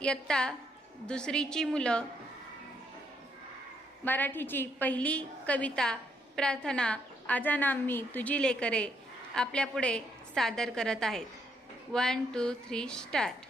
इयत्ता दुसरीची मुलं मराठीची पहिली कविता प्रार्थना आजा मी तुझी लेकरे आपल्यापुढे सादर करत आहेत. 1 2 3 स्टार्ट.